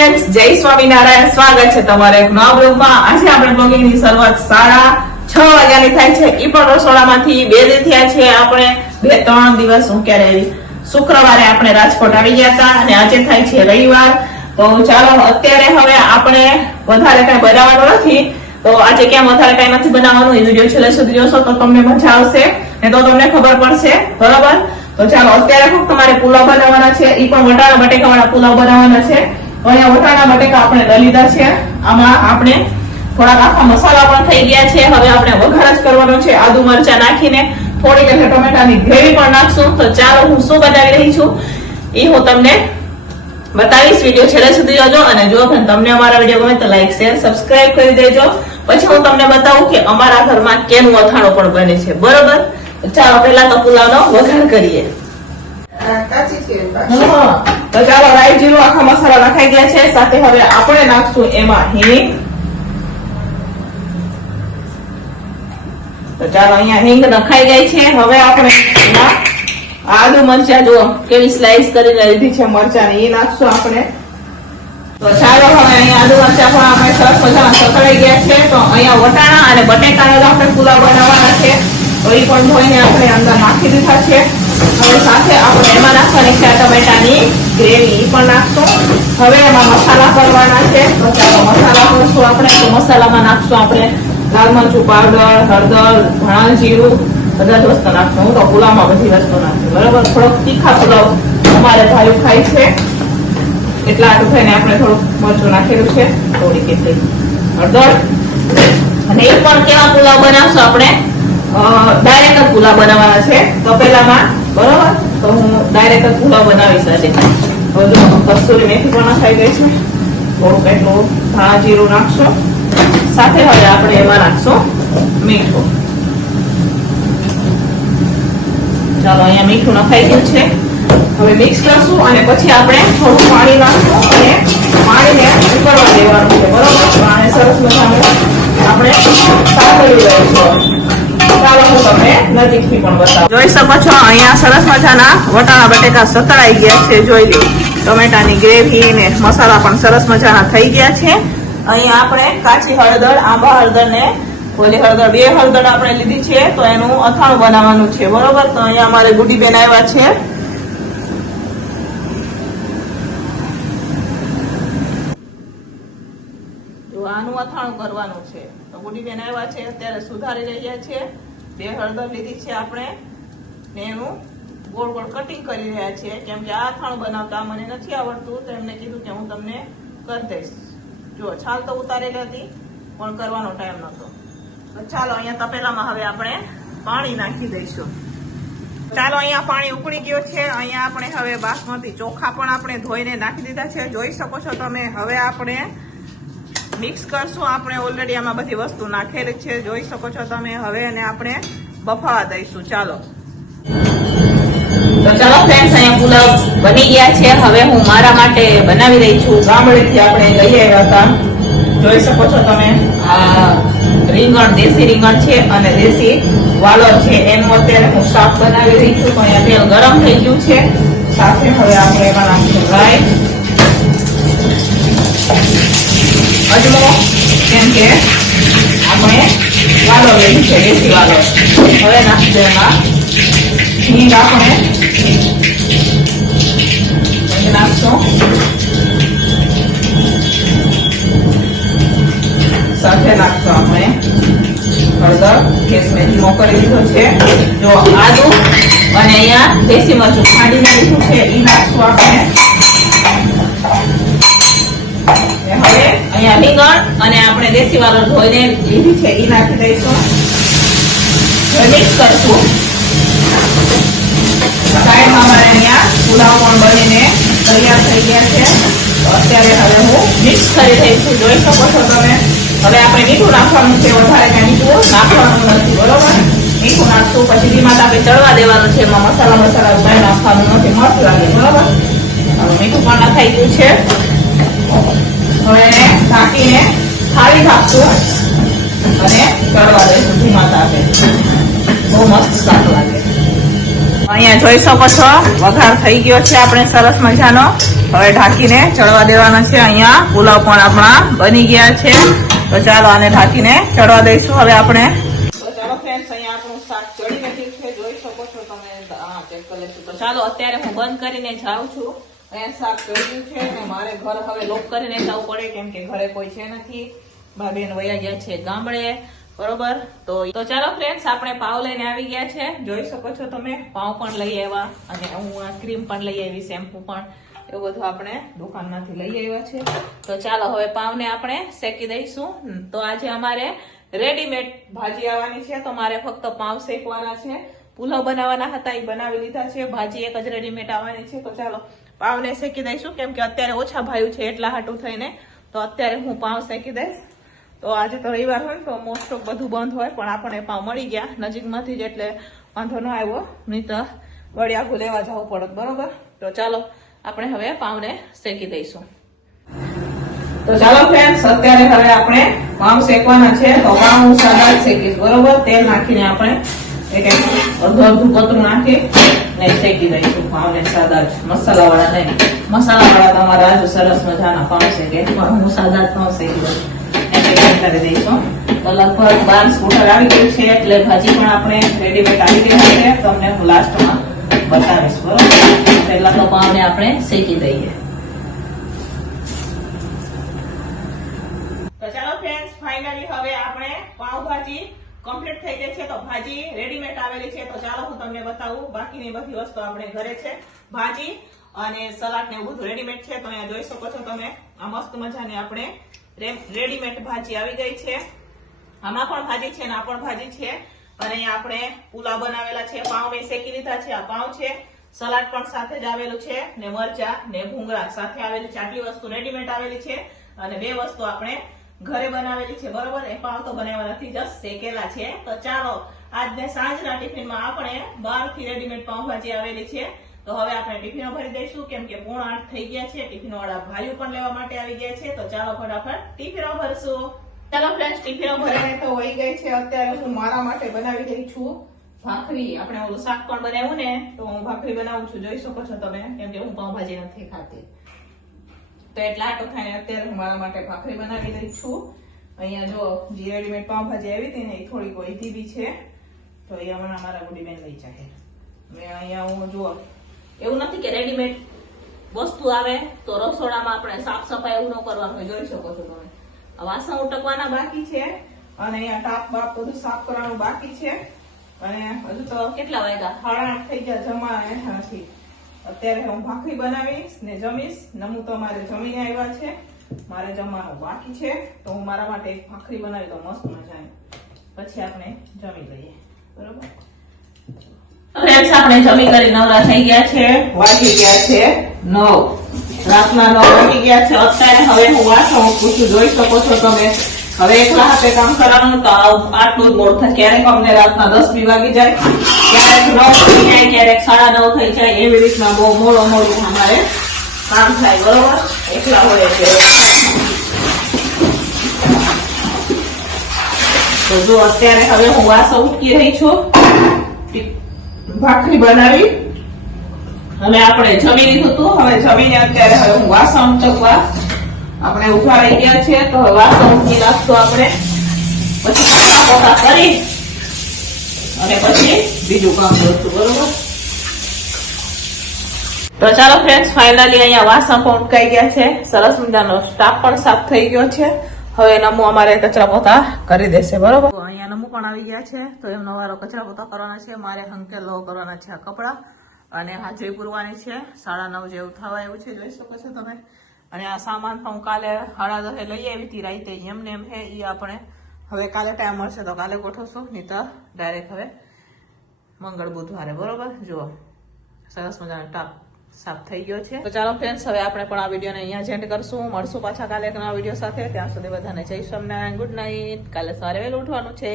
Friends, જય સ્વામિનારાયણ. સ્વાગત છે તમારા એક નવા બ્લોગમાં. આજે આપણે બ્લોગિંગની શરૂઆત 6:30 વાગ્યાની થાય છે. એ પણ રસોડામાંથી 2 દી થયા છે. આપણે 2-3 દિવસ શુક્રવારે આપણે રાજકોટ આવી ગયા હતા અને આજે થાય છે રવિવાર. તો ચાલો અત્યારે હવે આપણે વધારે કઈ બનાવવાનું નથી. તો આજે કેમ વધારે કઈ નથી બનાવવાનું એ વિડીયો છેલ્લે સુધી જોશો તો તમને મજા આવશે ને તો તમને ખબર પડશે, બરાબર? તો ચાલો અત્યારે તમારે પુલાવ બનાવવાના છે. એ પણ વટાણા બટેકા વાળા પુલાવ બનાવવાના છે. અહીંયા વટાણા બટેકા આપણે લઈ લીધા છે. આમાં આપણે થોડાક આખા મસાલા પણ થઈ ગયા છે. હવે આપણે વઘાર જ કરવાનો છે આદુ મરચા નાખીને. થોડીક એટલે ટમેટાની ગ્રેવી પણ નાખશું. તો ચાલો હું શું બનાવી રહી છું એ હું તમને બતાવીશ. વિડીયો છેલ્લે સુધી જોજો અને જો તમને અમારા વિડીયો ગમે તો લાઈક શેર સબસ્ક્રાઇબ કરી દેજો. પછી હું તમને બતાવું કે અમારા ઘરમાં કેનું અથાણું પણ બને છે, બરોબર? ચાલો પહેલા તો પુલાવનો વઘાર કરીએ. તો ચાલો રાઈ જીરું આખા મસાલા નખાઈ ગયા છે. સાથે હવે આપણે નાખશું એમાં હિંગ. તો ચાલો અહીંયા હિંગ નખાઈ ગઈ છે. હવે આપણે આદુ મરચા જુઓ કેવી સ્લાઈસ કરીને લીધી છે મરચાની, એ નાખશું આપણે. તો ચાલો હવે અહીંયા આદુ મરચા પણ આપણે સરસ મજાના સતળાઈ ગયા છે. તો અહીંયા વટાણા અને બટેકાનો આપણે પુલાવ બનાવવાના છે. તો એ પણ ધોઈને આપણે અંદર નાખી દીધા છે. હવે સાથે આપણે એમાં નાખવાની છે ટમેટાની ગ્રેવી, એ પણ નાખશું. હવે એમાં મસાલા કરવાના છે. તો ચાલો મસાલા કરશું આપણે. તો મસાલામાં નાખશું આપણે લાલ મરચું પાવડર, હળદર, ધાણા જીરું, બધા જ વસ્તુ નાખશું. હું તો પુલાવમાં બધી વસ્તુ નાખશું, બરાબર? થોડોક તીખા પુલાવ અમારે ભાઈ ખાય છે એટલા આટલું થઈને આપણે થોડુંક મરચું નાખેલું છે, થોડી કેટલી હળદર. અને એ પણ કેવા પુલાવ બનાવશું આપણે? ડાયરેક્ટ જ પુલાવ બનાવવાના છે તપેલામાં, બરોબર? તો હું ડાયરેક્ટ જ પુલાવ બનાવીશ આજે. કસ્તુરી મેથી પણ નખાઈ ગઈ છે. થોડુંક એટલું ધાણા જીરું નાખશું. સાથે હવે આપણે એમાં નાખશું મીઠું. ચાલો અહીંયા મીઠું નખાઈ ગયું છે. હવે મિક્સ કરશું અને પછી આપણે થોડું પાણી નાખશું અને પાણીને ઉકળવા દેવાનું છે, બરોબર? પાણી સરસ મજાનું આપણે સાંકળી લઈશું. ચાલો હું તમને નજીકથી પણ બતાવું. જોઈ શકો છો અહીંયા સરસ મજાના વટાણા બટેકા સતળાઈ ગયા છે. જોઈ લો, ટમેટાની ગ્રેવી ને મસાલા પણ સરસ મજાના થઈ ગયા છે. અહીંયા આપણે કાચી હળદર, આંબા હળદર ને ઓલી હળદર, 2 હળદર આપણે લીધી છે. તો એનું અથાણું બનાવવાનું છે, બરોબર? તો અહીંયા અમારે ગુડીબેન આવ્યા છે. તો આનું અથાણું કરવાનું છે. તો ગુડીબેન આવ્યા છે, અત્યારે સુધારી રહ્યા છે. 2 હળદર લીધી છે આપણે ને એનું ગોળ ગોળ કટિંગ કરી રહ્યા છે. કેમ કે આ અથાણું બનાવતા મને નથી આવડતું, તો એમને કીધું કે હું તમને કરી દઈશ. જો છાલ તો ઉતારેલી હતી પણ કરવાનો ટાઈમ નતો. તો ચાલો અહીંયા તપેલામાં હવે આપણે પાણી નાખી દઈશું. ચાલો અહીંયા પાણી ઉકળી ગયું છે. અહીંયા આપણે હવે બાસમતી ચોખા પણ આપણે ધોઈને નાખી દીધા છે. જોઈ શકો છો તમે. હવે આપણે મિક્સ કરશું. આપણે ઓલરેડી આમાં બધી વસ્તુ નાખેલી છે, જોઈ શકો છો તમે. હવે એને આપણે બફાવા દઈશું. ચાલો તો ચાલો ફ્રેન્ડ્સ, અહીંયા પુલાવ બની ગયા છે. હવે હું મારા માટે બનાવી રહી છું. ગામડેથી આપણે લઈ આવ્યા હતા, જોઈ શકો છો તમે. આ રીંગણ, દેશી રીંગણ છે અને દેશી વાલોર છે. એનું અત્યારે હું શાક બનાવી રહી છું. તો અહીંયા તેલ ગરમ થઈ ગયું છે. સાથે હવે આપણે એમાં નાખીશું રાઈ, અજમો, કેમ કે આપણે વાલોર લીધી છે, દેશી વાલોર. હવે નાખીશું એમાં હિંગ, આપણે નાખશું. સાથે નાખશું આપણે હળદર, ગેસ મેં ધીમો કરી દીધો છે. જો આદુ અને અહીંયા દેશી મરચું ખાંડીને લીધું છે, એ નાખશું આપણે. હવે અહીંયા રીંગણ અને આપણે દેશી વાળો ધોઈને લીધી છે, એ નાખી દઈશું. મિક્સ કરશું. સાઈડમાં અમારે અહીંયા પુલાવ પણ બનીને તૈયાર થઈ ગયા છે. અત્યારે હવે હું મિક્સ કરી રહી છું, જોઈ શકો છો તમે. હવે આપણે મીઠું નાખવાનું છે. વધારે કઈ મીઠું નાખવાનું નથી, બરોબર? મીઠું નાખશું પછી ધીમા તાપે ચડવા દેવાનું છે. એમાં મસાલા કઈ નાખવાનું નથી, મસ્ત લાગે, બરોબર? મીઠું પણ નખાઈ ગયું છે. હવે એને ઢાંકીને થાળી ઢાંકશું અને ચડવા દઈશું ધીમા તાપે. બહુ મસ્ત શાક લાગે. અહીંયા જોઈ શકો છો વઘાર થઈ ગયો છે આપણે સરસ મજાનો. હવે ઢાંકીને ચડવા દેવાના છે. અહીંયા પુલાવ પણ આપણા બની ગયા છે. તો ચાલો આને ઢાંકીને ચડવા દઈશું હવે આપણે. તો ચાલો ફ્રેન્ડ્સ, અહીંયા આપણું શાક ચડી નથી છે, જોઈ શકો છો તમે. ચેક કરી લેશું. તો ચાલો અત્યારે હું બંધ કરીને જાઉં છું. અહીંયા શાક ચડ્યું છે અને મારે ઘર હવે લોક કરીને જવું પડે, કેમ કે ઘરે કોઈ છે નથી. મારા બેન વયા ગયા છે ગામડે, બરોબર. તો ચાલો ફ્રેન્ડ્સ, આપણે પાવ લઈને આવી ગયા છે. જોઈ શકો છો તમે, પાવ પણ લઈ આવ્યા અને હું આ ક્રીમ પણ લઈ આવી, શેમ્પુ પણ, એવું બધું આપણે દુકાનમાંથી લઈ આવ્યા છે. તો ચાલો હવે પાવને આપણે શેકી દઈશું. તો આજે અમારે રેડીમેડ ભાજી આવવાની છે, તો મારે ફક્ત પાવ શેકવાના છે. પુલાવ બનાવવાના હતા, એ બનાવી લીધા છે. ભાજી એક જ રેડીમેડ આવવાની છે. તો ચાલો પાવને શેકી દઈશું, કેમ કે અત્યારે ઓછા ભાયું છે એટલા હાટું થઈને. તો અત્યારે હું પાવ શેકી દઈશ. તો આજે તો રવિવાર હોય તો મોસ્ટ ઓફ બધું બંધ હોય, પણ આપણને પાવ મળી ગયા નજીકમાંથી જ, એટલે વાંધો ન આવ્યો. નહીં તો વળી આખું લેવા જવું પડત, બરોબર. તો ચાલો આપણે હવે પાવને શેકી દઈશું. તો ચાલો ફ્રેન્ડ્સ, અત્યારે હવે આપણે પાવ શેકવાના છે. તો પાવ હું સાદા જ શેકીશ, બરોબર. તેલ નાખીને આપણે એક અડધું પતરું નાખી ને શેકી દઈશું પાવને સાદા જ, મસાલા વાળા નહીં. મસાલા વાળા તમારા આજુ સરસ મજાના પાવ શેકે, પણ હું સાદા જ પાવ શેકી દઈશ. કરી દઈશું. તો લગભગ 12 સ્કૂટર આવી ગયું છે, એટલે ભાજી પણ આપણે રેડીમેડ આવી ગઈ છે. તમને હું લાસ્ટમાં બતાવીશ, બરોબર. પહેલા તો પાવને આપણે શેકી દઈએ. તો ચાલો ફ્રેન્ડ્સ, ફાઇનલી હવે આપણે પાવભાજી કમ્પ્લીટ થઈ ગઈ છે. તો ભાજી રેડીમેડ આવેલી છે. તો ચાલો હું તમને બતાવું. બાકીની બધી વસ્તુ આપણે ઘરે છે. ભાજી અને સલાડ ને એવું બધું રેડીમેડ છે. તો અહીંયા જોઈ શકો છો તમે, આ મસ્ત મજાની આપણે રેડીમેડ ભાજી આવી ગઈ છે. આમાં પણ ભાજી છે ને આ પણ ભાજી છે. અને અહીંયા આપણે પુલાવ બનાવેલા છે, પાવ મેં શેકી લીધા છે, આ પાવ છે. સલાડ પણ સાથે જ આવેલું છે, ને મરચા ને ભૂંગળા સાથે આવેલી છે. આટલી વસ્તુ રેડીમેડ આવેલી છે અને 2 વસ્તુ આપણે ઘરે બનાવેલી છે, બરોબર. એ પાવ તો બનાવ્યા નથી, જસ્ટ શેકેલા છે. તો ચાલો આજને સાંજના ટિફિનમાં આપણે બહારથી રેડીમેડ પાવભાજી આવેલી છે. તો હવે આપણે ટિફિનો ભરી દઈશું, કેમ કે 7:45 થઈ ગયા છે. ટિફિનો વાળા ભાઈઓ પણ લેવા માટે આવી ગયા છે. તો ચાલો ફટાફટ ટિફિનો ભરશું. ચાલો ફ્રેન્ડ્સ, ટિફિનો ભરીને તો વહી ગઈ છે. અત્યારે હું મારા માટે બનાવી રહી છું ભાખરી. આપણે ઓલું શાક પણ બનાવ્યું ને, તો હું ભાખરી બનાવું છું, જોઈ શકો છો તમે, કેમ કે હું પાવભાજી નથી ખાતી. તો એટલા આટો થાય અત્યારે હું મારા માટે ભાખરી બનાવી રહી છું. અહીંયા જો જે રેડીમેડ પાવભાજી આવી હતી ને, એ થોડીક વધી બી છે. તો એ હમણાં મારા ગુડી બેન લઈ જાય. અહીંયા હું જુઓ, એવું નથી કે રેડીમેડ વસ્તુ આવે તો રસોડામાં આપણે સાફ સફાઈ એવું ન કરવાનું હોય, જોઈ શકો છો તમે. વાસણ ઉટકવાના બાકી છે અને અહીંયા ટાપ બાપ બધું સાફ કરવાનું બાકી છે. અને હજુ તો કેટલા વાગ્યા, 8:30 થઈ ગયા, જમવા નથી. અત્યારે હું ભાખરી બનાવીશ ને જમીશ. નમુ તો મારે જમીને આવ્યા છે, મારે જમવાનું બાકી છે. તો હું મારા માટે એક ભાખરી બનાવી દઉં મસ્ત મજાની, પછી આપણે જમી લઈએ, બરોબર. ફ્રેન્ડ્સ, આપણે જમી કરી નવરા થઈ ગયા છે. વાગી ગયા છે 9, રાતના 9 વાગી ગયા છે. અત્યારે હવે હું વાસણ ઉઠું છું, જોઈ શકો છો તમે. હવે એકલા હાથે કામ કરવાનું તો આટલું જ મોડ થાય. ક્યારેક અમને રાતના 10 બી વાગી જાય, ક્યારેક 9 થઈ જાય, ક્યારેક 9:30 થઈ જાય. એવી રીતના બહુ મોડું અમારે કામ થાય, બરોબર. એકલા હોય છે. તો જો અત્યારે હવે હું વાસણ ઉટકી રહી છું, ભાખરી બનાવી અને આપણે જમી લીધું હતું. હવે જમીને અત્યારે હવે હું વાસણ ઉટકવા આપણે ઉભા રહી ગયા છે. તો વાસણ ઉટકી નાખશું આપણે, પછી પોતા કરી અને પછી બીજું કામ કરશું, બરોબર. તો ચાલો ફ્રેન્ડ્સ, ફાઇનલી અહીંયા વાસણ પણ ઉટકાઈ ગયા છે. સરસ મજાનો સ્ટાફ પણ સાફ થઈ ગયો છે. હવે નમુ અમારે કચરા પોતા કરી દેશે, બરોબર. અહીંયા નમુ પણ આવી ગયા છે. તો એમનો વારો કચરા પોતા કરવાના છે, મારે હંકેલો કરવાના છે આ કપડા, અને હાજરી પૂરવાની છે. 9:30 જેવું થવા આવ્યું છે, જોઈ શકો છો તમે. અને આ સામાન પણ હું કાલે 10:30 લઈ આવી હતી રાતે, એમને એમ હે. એ આપણે હવે કાલે ટાઈમ મળશે તો કાલે ગોઠવશું, નહીં તો ડાયરેક્ટ હવે મંગળ બુધવારે, બરોબર. જુઓ સરસ મજાનો ટાપ સાફ થઈ ગયો છે. તો ચાલો ફ્રેન્ડ્સ, હવે આપણે પણ આ વિડીયોને અહીંયા જ એન્ડ કરશું. મળશું પાછા કાલે એક નવા વિડીયો સાથે. ત્યાં સુધી બધાને જય સ્વામિનારાયણ, ગુડ નાઇટ. કાલે સવારે વહેલું ઉઠવાનું છે.